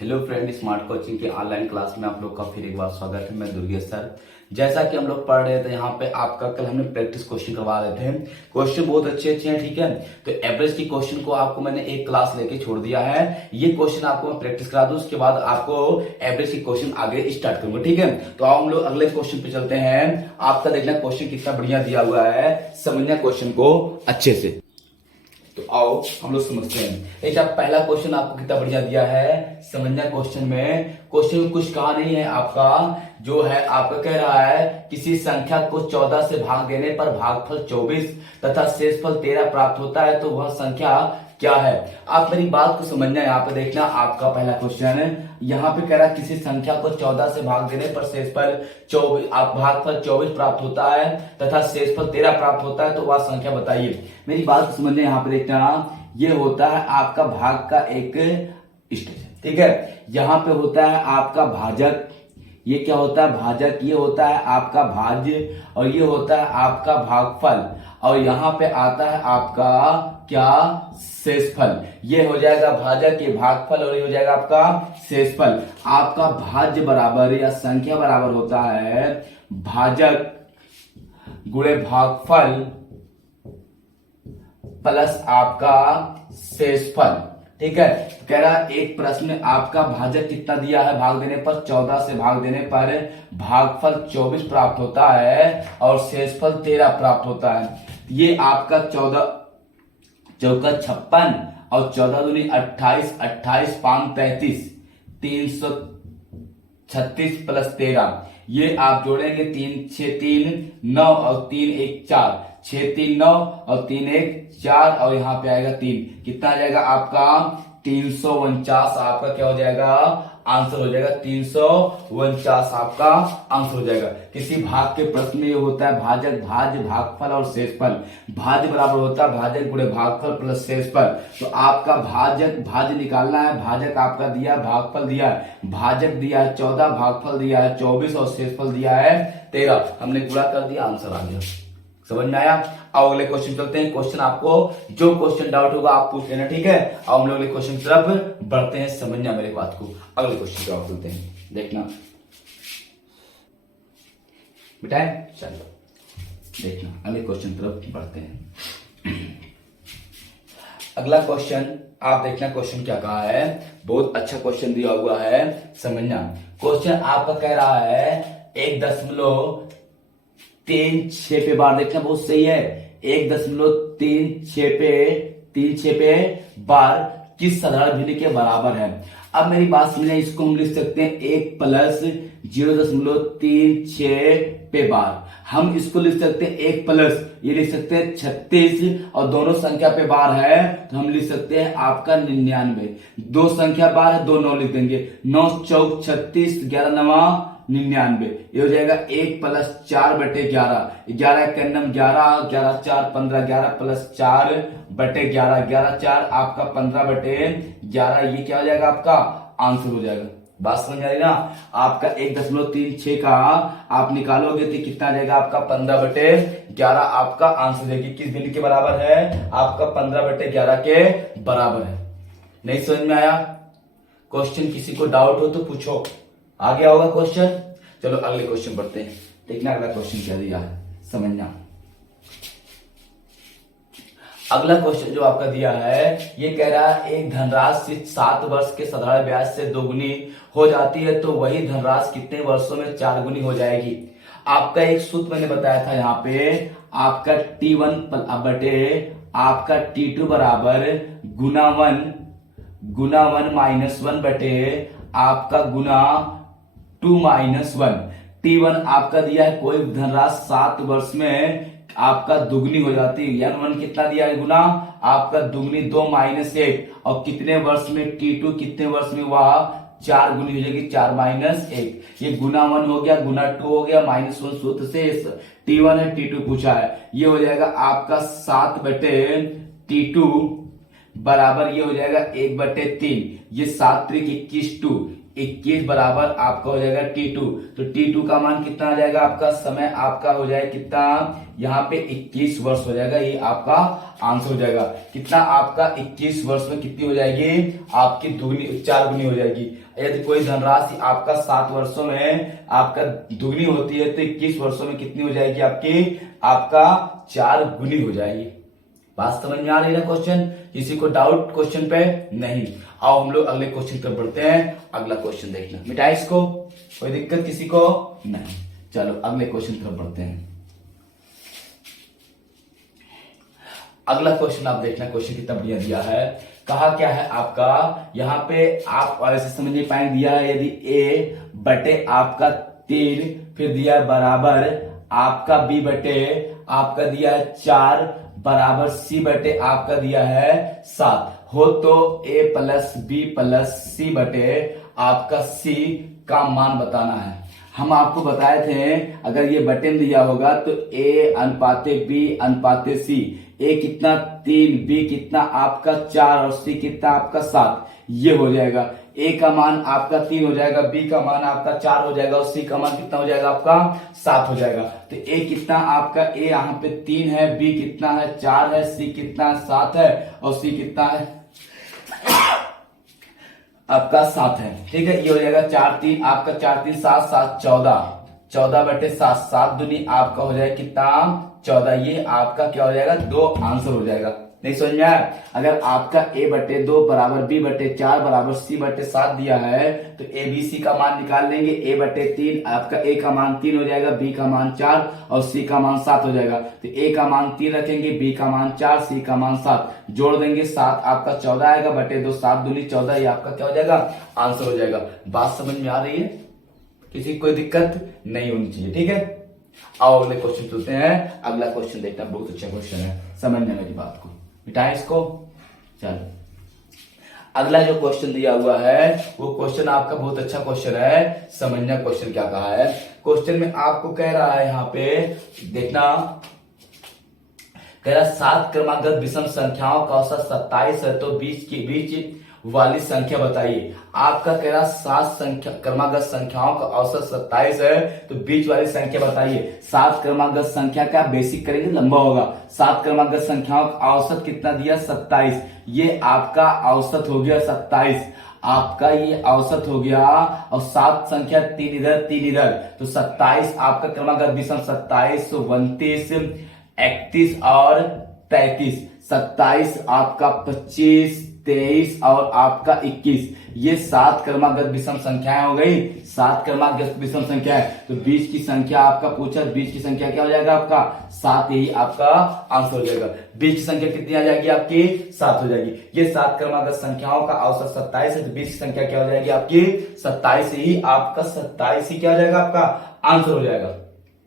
Hello friend, smart coaching के online class में आप लोग का फिर एक बार स्वागत है। मैं दुर्गेश सर। जैसा कि हम लोग पढ़ रहे थे यहाँ पे आपका कल हमने प्रैक्टिस क्वेश्चन करवा रहे थे। क्वेश्चन बहुत अच्छे अच्छे हैं, ठीक है। तो एवरेज की क्वेश्चन को आपको मैंने एक क्लास लेके छोड़ दिया है। ये क्वेश्चन आपको मैं प्रैक्टिस करा दूं, उसके बाद आपको एवरेज की क्वेश्चन आगे स्टार्ट करूंगा, ठीक है। तो आओ हम लोग अगले क्वेश्चन पे चलते हैं। आपका देखना क्वेश्चन कितना बढ़िया दिया हुआ है, समझना क्वेश्चन को अच्छे से। तो आओ हम लोग समझते हैं। एक पहला क्वेश्चन आपको कितना बढ़िया दिया है, समझना क्वेश्चन में कुछ कहा नहीं है। आपका जो है आपका कह रहा है किसी संख्या को 14 से भाग देने पर भागफल 24 तथा शेषफल 13 प्राप्त होता है, तो वह संख्या क्या है। आप मेरी बात को समझना, यहाँ पे देखना आपका पहला क्वेश्चन है। यहाँ पे कह रहा है किसी संख्या को 14 से भाग देने पर शेषफल 24 आप भागफल 24 प्राप्त होता है तथा शेषफल 13 प्राप्त होता है, तो वह संख्या बताइए। मेरी बात को समझना, यहाँ पे देखना ये होता है आपका भाग का एक स्टेज, ठीक है। यहाँ पे होता है आपका भाजक, ये क्या होता है भाजक, ये होता है आपका भाज्य, और ये होता है आपका भागफल, और यहाँ पे आता है आपका क्या शेषफल। ये हो जाएगा भाजक, ये भागफल, और ये हो जाएगा आपका शेषफल। आपका भाज्य बराबर या संख्या बराबर होता है भाजक गुणे भागफल प्लस आपका शेषफल, ठीक है। कह रहा है एक प्रश्न आपका भाजक कितना दिया है, भाग देने पर 14 से भाग देने पर भागफल 24 प्राप्त होता है और शेषफल 13 प्राप्त होता है। ये आपका 14 चौका 56 और 14 दूनी 28, 28 5 33, 336 प्लस 13। ये आप जोड़ेंगे 3 6 3 9 और 3 1 4, 6 3 9 और 3 1 4, और यहाँ पे आएगा 3। कितना आ जाएगा आपका 349। आपका क्या हो जाएगा आंसर हो जाएगा 349 आपका आंसर हो जाएगा। किसी भाग के प्रश्न में ये होता है भाजक भाज्य भागफल और शेषफल। भाज्य बराबर होता है भाजक गुणे भागफल प्लस शेषफल। तो आपका भाज्य निकालना है। भाजक आपका दिया, भागफल दिया है, भाजक दिया है 14, भागफल दिया है 24 और शेषफल दिया है 13। हमने गुणा कर दिया, आंसर आ गया। समझ में आया। अब अगले क्वेश्चन चलते हैं। क्वेश्चन आपको जो क्वेश्चन डाउट होगा आप पूछ लेना, ठीक है। अब हम लोग अगले क्वेश्चन की तरफ बढ़ते हैं, समझना मेरे बात को। अगले क्वेश्चन की तरफ चलते हैं, देखना बेटा, चलो देखना अगले क्वेश्चन की तरफ बढ़ते हैं। अगला क्वेश्चन आप देखना, क्वेश्चन क्या कहा है, बहुत अच्छा क्वेश्चन दिया हुआ है, समझना। क्वेश्चन आपका कह रहा है 1.36 पे बार, देखना बहुत सही है। 1.36 पे बार किस साधारण भिन्न के बराबर है। अब मेरी बात समझना, इसको हम लिख सकते हैं 1 प्लस 0.36 पे बार। हम इसको लिख सकते हैं 1 प्लस, ये लिख सकते हैं 36, और दोनों संख्या पे बार है तो हम लिख सकते हैं आपका 99। दो संख्या बार है, 2 9 लिख देंगे, 9 चौक 36, 11 9 99। ये हो जाएगा 1 प्लस 4 बटे 11, 11 का नम 11, 11 4 15, 11 प्लस 4 बटे 11, 11 4 आपका 15 बटे 11। ये क्या हो जाएगा आपका आंसर हो जाएगा। बात समझ आ रही ना। आपका 1.36 का आप निकालोगे तो कितना आ जाएगा आपका 15 बटे 11 आपका आंसर देगी। किस भिन्न के बराबर है, आपका 15 बटे 11 के बराबर है। नहीं समझ में आया। क्वेश्चन किसी को डाउट हो तो पूछो, आ गया होगा क्वेश्चन। चलो अगले क्वेश्चन पढ़ते हैं, देखना अगला क्वेश्चन क्या दिया है, समझना। अगला क्वेश्चन जो आपका दिया है, ये कह रहा है एक धनराशि 7 वर्ष के साधारण ब्याज से 2 गुनी हो जाती है, तो वही धनराशि कितने वर्षों में 4 गुनी हो जाएगी। आपका एक सूत्र मैंने बताया था, यहाँ पे आपका T1 बटे आपका T2 बराबर गुना 1 माइनस 1 बटे आपका गुना 2 माइनस 1। T1 आपका दिया है कोई धनराशि 7 वर्ष में आपका दुगनी हो जाती है, यानी 1 कितना दिया है गुना आपका दुगनी 2 माइनस 1, और कितने वर्ष में T2 कितने वर्ष में हुआ 4 गुनी हो जाएगी, 4 माइनस 1। ये गुना 1 हो गया, गुना 2 हो गया, माइनस 1 सूत्र से T1 है T2 पूछा है। ये हो जाएगा आपका 7 बटे T2 बराबर ये हो जाएगा 1/3। ये 7 3 21 2, 21 बराबर आपका हो जाएगा T2। तो T2 का मान कितना आ जाएगा, आपका समय आपका हो जाएगा कितना, यहाँ पे 21 वर्ष हो जाएगा, ये आपका आंसर हो जाएगा। कितना आपका 21 वर्ष में कितनी हो जाएगी, आपकी दुगनी 4 गुनी हो जाएगी। यदि कोई धनराशि आपका 7 वर्षों में आपका दुगनी होती है तो 21 वर्षों में कितनी हो जाएगी आपकी, आपका 4 गुनी हो जाएगी। बात समझ में आ रही है क्वेश्चन, किसी को डाउट क्वेश्चन पे नहीं। आओ हम लोग अगले क्वेश्चन पर बढ़ते हैं। अगला क्वेश्चन देखना, मिटाए इसको, कोई दिक्कत किसी को नहीं। चलो अगले क्वेश्चन पर बढ़ते हैं। अगला क्वेश्चन आप देखना, क्वेश्चन कितना बढ़िया दिया है। कहा क्या है आपका, यहाँ पे आप ऐसे समझ नहीं पाएंगे, दिया है यदि a बटे आपका 3 फिर दिया है बराबर आपका b बटे आपका दिया है 4 बराबर c बटे आपका दिया है 7 हो तो a plus b plus c बटे आपका c का मान बताना है। हम आपको बताए थे अगर ये बटन दिया होगा तो a अनुपाते b अनुपाते c, a कितना 3, b कितना आपका 4 और c कितना आपका 7, ये हो जाएगा। a का मान आपका 3 हो जाएगा, b का मान आपका 4 हो जाएगा और c का मान कितना हो जाएगा आपका 7 हो जाएगा। तो a कितना आपका, a यहाँ पे 3 है, b कितना है 4 है, c कितना है 7 है और c कितना है आपका 7 है। ठीक है, ये हो जाएगा 4 3 आपका 4 3 7 7 14, 14 बटे 7, 7 दूनी आपका हो जाएगा कितना 14, ये आपका क्या हो जाएगा 2 आंसर हो जाएगा। नहीं समझ में आया। अगर आपका a बटे 2 बराबर b बटे 4 बराबर c बटे 7 दिया है तो a b c का मान निकाल लेंगे। a बटे 3 आपका a का मान 3 हो जाएगा, b का मान 4 और c का मान 7 हो जाएगा। तो a का मान 3 रखेंगे, b का मान 4, c का मान 7, जोड़ देंगे 7 आपका 14 आएगा बटे 2, 7 दूनी 14, ये आपका क्या हो जाएगा आंसर हो जाएगा। बात समझ में आ रही है, किसी कोई दिक्कत नहीं होनी चाहिए। ठीक है, आओ अगले क्वेश्चन चलते हैं। अगला क्वेश्चन देखना, बहुत अच्छा क्वेश्चन है, समझना मेरी बात को, मिटाएं इसको। चलो अगला जो क्वेश्चन दिया हुआ है वो क्वेश्चन आपका बहुत अच्छा क्वेश्चन है, समझना क्वेश्चन क्या कहा है। क्वेश्चन में आपको कह रहा है यहाँ पे देखना, कह रहा 7 क्रमागत विषम संख्याओं का औसत 27 है तो बीच वाली संख्या बताइए। आपका कह रहा 7 क्रमागत संख्याओं का औसत 27 है तो बीच वाली संख्या बताइए। 7 क्रमागत संख्या का बेसिक करेंगे लंबा होगा। 7 क्रमागत संख्याओं का औसत कितना दिया 27, ये आपका औसत हो गया 27, आपका ये औसत हो गया और 7 संख्या 3 इधर 3 इधर, तो 27 आपका क्रमागत विषम 27 29 31 और 33, 27 आपका 25 23 और आपका 21, ये 7 क्रमागत विषम संख्याएं हो गई। 7 क्रमागत विषम संख्या है तो बीच की संख्या आपका पूछा, बीच की संख्या क्या हो जाएगा आपका 7, यही आपका आंसर हो जाएगा। बीच की संख्या कितनी आ जाएगी आपकी 7 हो जाएगी। ये 7 क्रमागत संख्याओं का औसत 27 है तो बीच की संख्या क्या हो जाएगी आपकी 27, ही आपका 27 ही क्या हो जाएगा आपका आंसर हो जाएगा।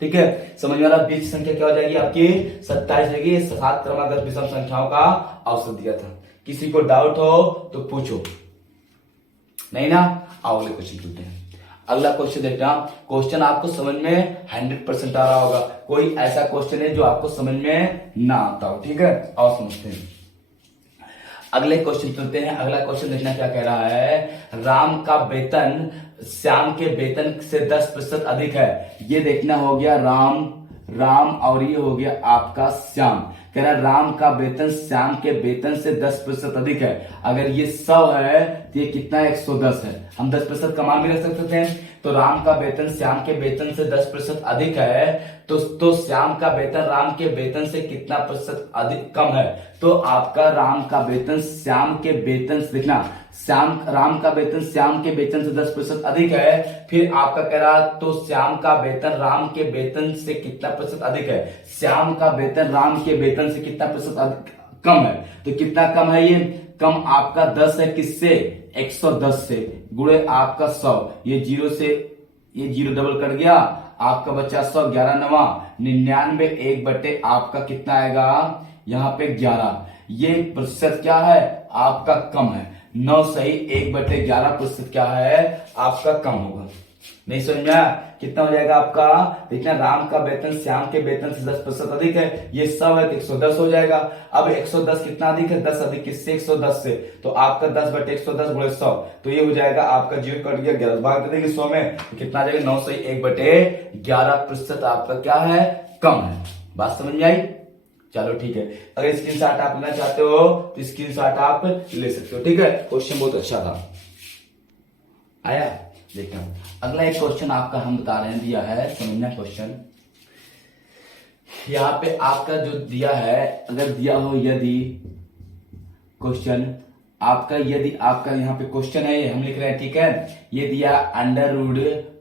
ठीक है, समझ में आ रहा, बीच संख्या क्या हो जाएगी आपकी 27 जाएगी। 7 क्रमागत विषम संख्याओं का औसत दिया था। किसी को डाउट हो तो पूछो, नहीं ना। आओ अगले क्वेश्चन चलते हैं। अगला क्वेश्चन देखना, क्वेश्चन आपको समझ में 100% आ रहा होगा। कोई ऐसा क्वेश्चन है जो आपको समझ में ना आता हो। ठीक है, आओ समझते हैं। अगले क्वेश्चन चलते हैं। अगला क्वेश्चन देखना क्या कह रहा है, राम का वेतन श्याम के वेतन से 10% अधिक है। ये देखना हो गया राम और ये हो गया आपका श्याम। कह रहा राम का वेतन श्याम के वेतन से 10% अधिक है। अगर ये 100 है तो ये कितना 110 है। हम 10% का मान भी रख सकते थे। तो राम का वेतन श्याम के वेतन से 10% अधिक है तो श्याम का वेतन राम के वेतन से कितना प्रतिशत अधिक कम है। तो आपका राम का वेतन श्याम के वेतन से देखना, राम का वेतन श्याम के वेतन से 10% अधिक है। फिर आपका कह रहा तो श्याम का वेतन राम के वेतन से कितना प्रतिशत अधिक है। श्याम का वेतन राम के वेतन से कितना प्रतिशत अधिक कम है। तो कितना कम है, ये कम आपका 10 है, किससे 110 से, गुणे आपका 100, ये 0 से ये 0 डबल कट गया, आपका बच्चा 100, 11 9 99, 1 बटे आपका कितना आएगा यहाँ पे 11। ये प्रतिशत क्या है आपका कम है। 9 सही, 1 बटे 11 प्रतिशत क्या है आपका कम होगा। नहीं समझ में आया? कितना हो जाएगा आपका? देखना, राम का वेतन श्याम के वेतन से 10% अधिक है, ये 100 है तो 110 हो जाएगा। अब 110 कितना अधिक है? 10 अधिक किससे? 110 से। तो आपका 10/110 गुणे 100, तो ये हो जाएगा आपका 0 कट गया, 11 भाग देंगे 100 में, तो कितना आ जाएगा? 9 से 1/11% आपका क्या है? कम है। बात समझ में आई? चलो ठीक है। अगर स्क्रीनशॉट आप लेना चाहते हो तो स्क्रीनशॉट आप ले सकते हो, ठीक है। क्वेश्चन बहुत अच्छा था। आया? देखना, अगला एक क्वेश्चन आपका हम बता रहे हैं, दिया है, समझना क्वेश्चन। यहाँ पे आपका जो दिया है, अगर दिया हो यदि क्वेश्चन आपका, यदि आपका यहाँ पे क्वेश्चन है, ये हम लिख रहे हैं, ठीक है। ये दिया अंडर रूट,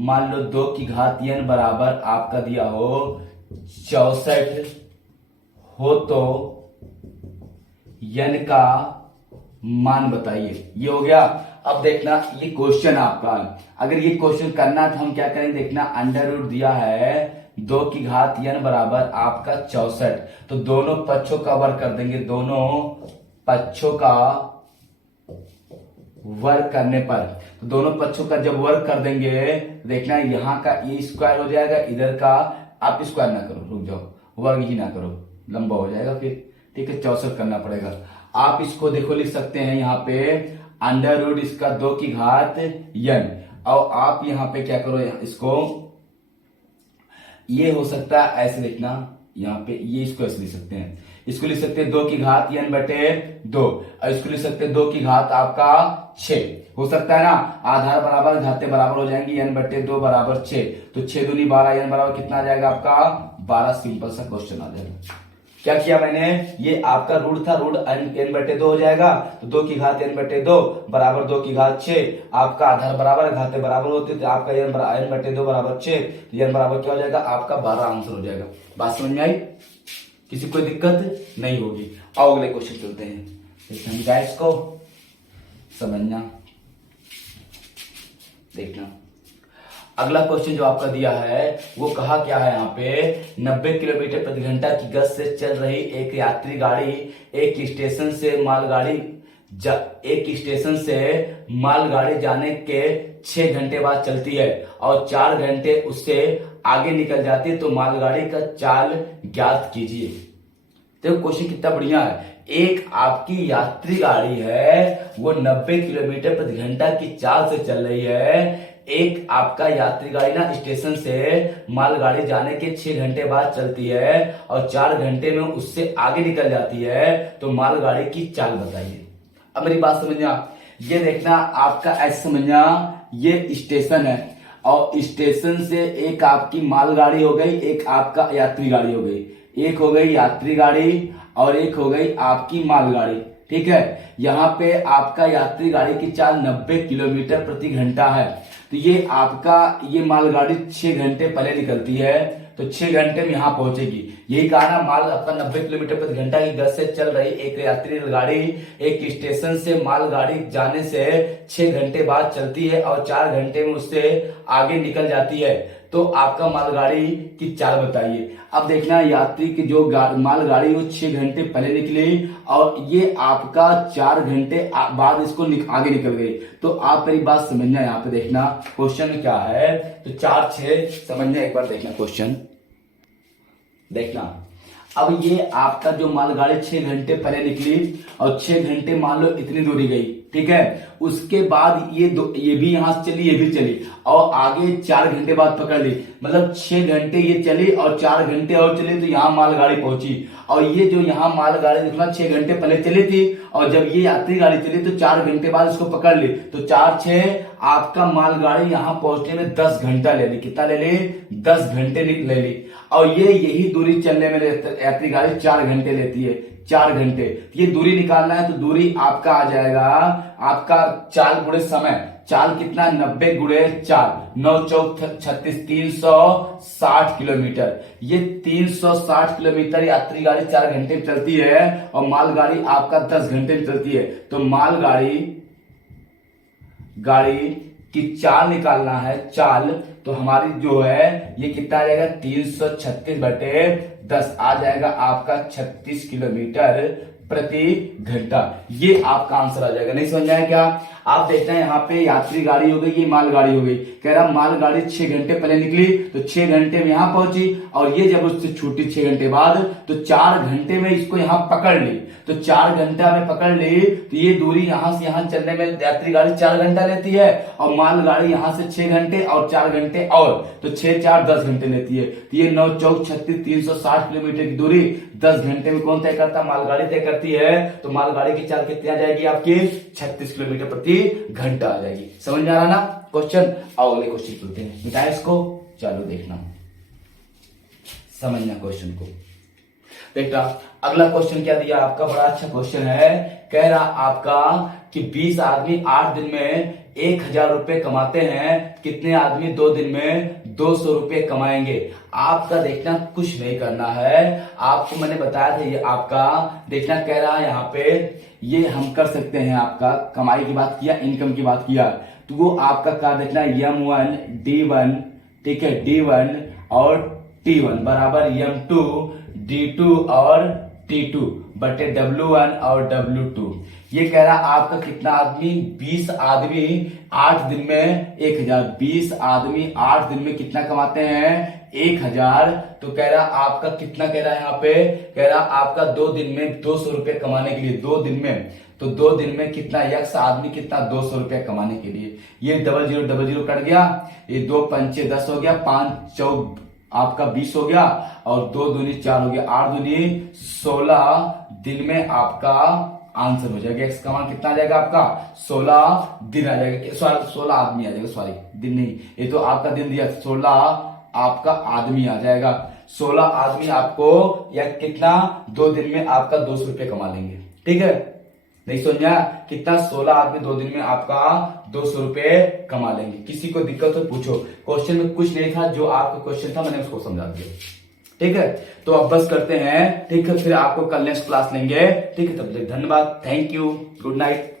मान लो 2 की घात n बराबर आपका दिया हो 64 हो तो n का मान बताइए। ये हो गया। अब देखना, ये क्वेश्चन आपका, अगर ये क्वेश्चन करना है तो हम क्या करेंगे? देखना, अंडर रूट दिया है 2 की घात n बराबर आपका 64, तो दोनों पक्षों का वर्ग कर देंगे। दोनों पक्षों का वर्ग करने पर, तो दोनों पक्षों का जब वर्ग कर देंगे, देखना यहाँ का ये स्क्वायर हो जाएगा, इधर का आप स्क्वायर ना करो, रुक जाओ, वर्ग ही ना करो, लंबा हो जाएगा फिर, ठीक है। 64 करना पड़ेगा। आप इसको देखो, लिख सकते हैं यहाँ पे अंडर रूट इसका 2 की घात n, और आप यहाँ पे क्या करो, इसको ये हो सकता है ऐसे लिखना, यहाँ पे ये इसको ऐसे लिख सकते हैं, इसको लिख सकते हैं 2 की घात n बटे 2, और इसको लिख सकते हैं 2 की घात आपका 6, हो सकता है ना। आधार बराबर घातें बराबर हो जाएंगी, n बटे 2 बराबर 6, तो 6 दूनी 12, n बराबर कितना आ जाएगा आपका? 12। सिंपल सा क्वेश्चन आ जाएगा। क्या किया मैंने? ये आपका रूट था, रूट n बटे 2 हो जाएगा, तो 2 की घात n बटे 2 बराबर 2 की घात 6, आपका आधार बराबर घातें बराबर होती है, तो आपका n बटे 2 बराबर 6, तो n बराबर क्या हो जाएगा आपका? 12 आंसर हो जाएगा। बात समझ में आई? किसी कोई दिक्कत नहीं होगी। आओ अगले क्वेश्चन चलते हैं, समझा इसको, समझना। देखना, अगला क्वेश्चन जो आपका दिया है वो कहा क्या है यहाँ पे? 90 किलोमीटर प्रति घंटा की गति से चल रही एक यात्री गाड़ी एक स्टेशन से मालगाड़ी जाने के 6 घंटे बाद चलती है और 4 घंटे उससे आगे निकल जाती है, तो मालगाड़ी का चाल ज्ञात कीजिए। देखो क्वेश्चन कितना बढ़िया है। एक आपकी यात्री गाड़ी है, वो 90 किलोमीटर प्रति घंटा की चाल से चल रही है। एक आपका यात्री गाड़ी ना स्टेशन से मालगाड़ी जाने के 6 घंटे बाद चलती है और 4 घंटे में उससे आगे निकल जाती है, तो मालगाड़ी की चाल बताइए। अब मेरी बात समझना, ये देखना आपका ऐसे समझना, ये स्टेशन है और स्टेशन से एक आपकी मालगाड़ी हो गई, एक आपका यात्री गाड़ी हो गई, एक हो गई यात्री गाड़ी और एक हो गई आपकी मालगाड़ी, ठीक है। यहाँ पे आपका यात्री गाड़ी की चाल 90 किलोमीटर प्रति घंटा है, तो ये आपका ये मालगाड़ी 6 घंटे पहले निकलती है, तो 6 घंटे में यहाँ पहुंचेगी। यही कहा ना, माल आपका 90 किलोमीटर प्रति घंटा की गति से चल रही एक यात्री गाड़ी एक स्टेशन से मालगाड़ी जाने से 6 घंटे बाद चलती है और 4 घंटे में उससे आगे निकल जाती है, तो आपका मालगाड़ी की चाल बताइए। अब देखना, यात्री की जो मालगाड़ी वो 6 घंटे पहले निकली और ये आपका 4 घंटे बाद इसको आगे निकल गई, तो आप मेरी बात समझना। यहाँ पे देखना क्वेश्चन में क्या है, तो 4 6 समझना, एक बार देखना क्वेश्चन। देखना, अब ये आपका जो मालगाड़ी 6 घंटे पहले निकली और 6 घंटे मान लो इतनी दूरी गई, ठीक है। उसके बाद ये भी यहां से चली, ये भी चली और आगे 4 घंटे बाद पकड़ ली, मतलब 6 घंटे ये चली और 4 घंटे और चली, तो यहाँ मालगाड़ी पहुंची। और ये जो यहाँ मालगाड़ी देखना 6 घंटे पहले चली थी और जब ये यात्री गाड़ी चली तो 4 घंटे बाद इसको पकड़ ली, तो 4 6 आपका मालगाड़ी यहाँ पहुंचने में 10 घंटा ले ली। कितना ले ली? 10 घंटे ले ली। और ये यही दूरी चलने में यात्री गाड़ी 4 घंटे लेती है, 4 घंटे। ये दूरी निकालना है, तो दूरी आपका आ जाएगा आपका चाल गुणे समय। चाल कितना? 90 गुणे 4, 9 चौक 36, 360 किलोमीटर। ये 360 किलोमीटर यात्री गाड़ी 4 घंटे में चलती है और मालगाड़ी आपका 10 घंटे में चलती है, तो मालगाड़ी की चाल निकालना है, चाल। तो हमारी जो है ये कितना आ जाएगा? 336 बटे 10 आ जाएगा आपका 36 किलोमीटर प्रति घंटा। ये आपका आंसर आ जाएगा। नहीं समझ में आया क्या? आप देखते हैं यहाँ पे यात्री गाड़ी हो गई, ये मालगाड़ी हो गई। कह रहा मालगाड़ी 6 घंटे पहले निकली तो 6 घंटे में यहां पहुंची, और ये जब उससे छूटी 6 घंटे बाद तो 4 घंटे में इसको यहां पकड़ ली। तो 4 घंटा में पकड़ ली तो ये दूरी यहां से यहां चलने में यात्री गाड़ी 4 घंटा लेती है, और मालगाड़ी यहां से 6 घंटे और 4 घंटे और, तो 6 4 10 घंटे लेती है। तो ये 9 4 36 360 किलोमीटर की दूरी 10 घंटे में कौन तय करता है? मालगाड़ी तय करती है। तो मालगाड़ी की चाल कितनी आ जाएगी आपकी? 36 किलोमीटर प्रति घंटा आ जाएगी। समझ में आ रहा ना क्वेश्चन? आओ अगले क्वेश्चन चलते हैं। मिटाए इसको, चलो देखना, समझना क्वेश्चन को। देखना अगला क्वेश्चन क्या दिया आपका, बड़ा अच्छा क्वेश्चन है। कह रहा आपका कि 20 आदमी 8 दिन में 1000 रुपए कमाते हैं, कितने आदमी 2 दिन में 200 रुपए कमाएंगे? आपका देखना कुछ नहीं करना है, आपको मैंने बताया था ये आपका देखना। कह रहा है यहाँ पे ये हम कर सकते हैं, आपका कमाई की बात किया, इनकम की बात किया, तो वो आपका क्या देखना, M1 D1, ठीक है, D1 और T1 बराबर M2 D2 और T2 बटे W1 और W2। ये कह रहा आपका कितना आदमी? 20 आदमी 8 दिन में 1000। 20 आदमी 8 दिन में कितना कमाते हैं? 1000। तो कह रहा आपका कितना, कह रहा है यहाँ पे, कह रहा आपका 2 दिन में 200 रुपए कमाने के लिए, 2 दिन में, तो 2 दिन में कितना यक्स आदमी कितना 200 रुपए कमाने के लिए। ये 00 कट गया, ये 2 पंचे 10 हो गया, 5 4 आपका 20 हो गया, और 2 दूनी 4 हो गया, 8 दूनी 16 दिन में आपका आंसर हो जाएगा। एक्स का मान कितना आ जाएगा आपका? 16 दिन आ जाएगा, 16 आदमी आ जाएगा, सॉरी दिन नहीं, ये तो आपका दिन दिया, 16 आपका आदमी आ जाएगा। 16 आदमी आपको या कितना 2 दिन में आपका 200 रुपये कमा लेंगे। ठीक है, नहीं समझा कितना? 16 आदमी 2 दिन में आपका 200 रुपए कमा लेंगे। किसी को दिक्कत तो पूछो, क्वेश्चन में कुछ नहीं था, जो आपका क्वेश्चन था मैंने उसको समझा दिया। ठीक है, तो अब बस करते हैं, ठीक है, फिर आपको कल नेक्स्ट क्लास लेंगे। ठीक है, तब तक धन्यवाद, थैंक यू, गुड नाइट।